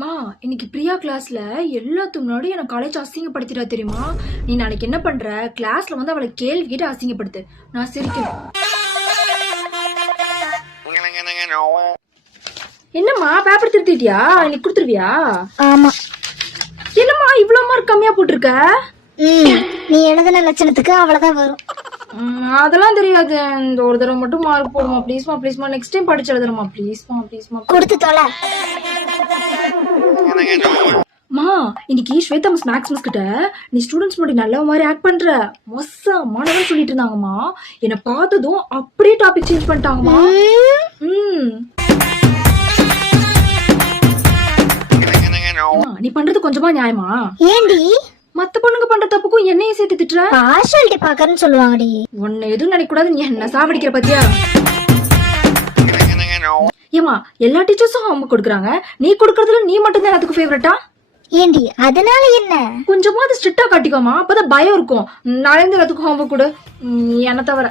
மா இன்னைக்கு பிரியா கிளாஸ்ல எல்லாத்துக்கு முன்னாடி எனக்கு காலேஜ் அசிங்கப்படுத்திட்டா தெரியுமா? நீ நாளைக்கு என்ன பண்ற, கிளாஸ்ல வந்து அவளை கேள்வி கேட்டு அசிங்கப்படுத்து. நான் சிரிக்கணும். என்னம்மா பேப்பர் திருத்திட்டியா? இன்னைக்கு கொடுத்துருவியா? ஆமா. என்னம்மா இவ்வளவு மார்க் கம்மியா போட்டிருக்க? நீ எழுதின லட்சணத்துக்கு அவ்வளவுதான் வரும். அதெல்லாம் தெரியாது. இந்த ஒரு தடவை மட்டும் மார்க் போடுமா ப்ளீஸ்மா ப்ளீஸ்மா. நெக்ஸ்ட் டைம் படிச்சு எழுதுறமா ப்ளீஸ்மா ப்ளீஸ்மா. கொடுத்து தொலை. மா இன்னைக்கு ஸ்வேதா மிஸ் மேக்ஸ் மிஸ் கிட்ட நீ ஸ்டூடெண்ட்ஸ் முன்னாடி நல்ல மாதிரி ஆக்ட் பண்ற மோசமானவன் சொல்லிட்டு இருந்தாங்கம்மா. என்ன பார்த்ததும் அப்படியே டாபிக் சேஞ்ச் பண்ணிட்டாங்கம்மா. நீ பண்றது கொஞ்சமா நியாயமா? ஏண்டி மத்த பொண்ணுங்க பண்ற தப்புக்கும் என்னையும் சேர்த்து திட்டுற? பார்ஷாலிட்டி பாக்கறன்னு சொல்லுவாங்கடி. உன்னை எதுவும் நினைக்க கூடாது. நீ என்ன சாவடிக்கிற பத்தியா? ஏமா எல்லா டீச்சர்ஸும் ஹோம்வொர்க் கொடுக்குறாங்க, நீ கொடுக்கறதுல நீ மட்டும் தான் அதுக்கு ஃபேவரட்டா? ஏண்டி அதனால என்ன? கொஞ்சமாவது ஸ்ட்ரிக்டா காட்டிக்கோமா, அப்பதான் பயம் இருக்கும். நாளைந்து எல்லாத்துக்கும் ஹோம்வொர்க் கொடு என்ன தவிர.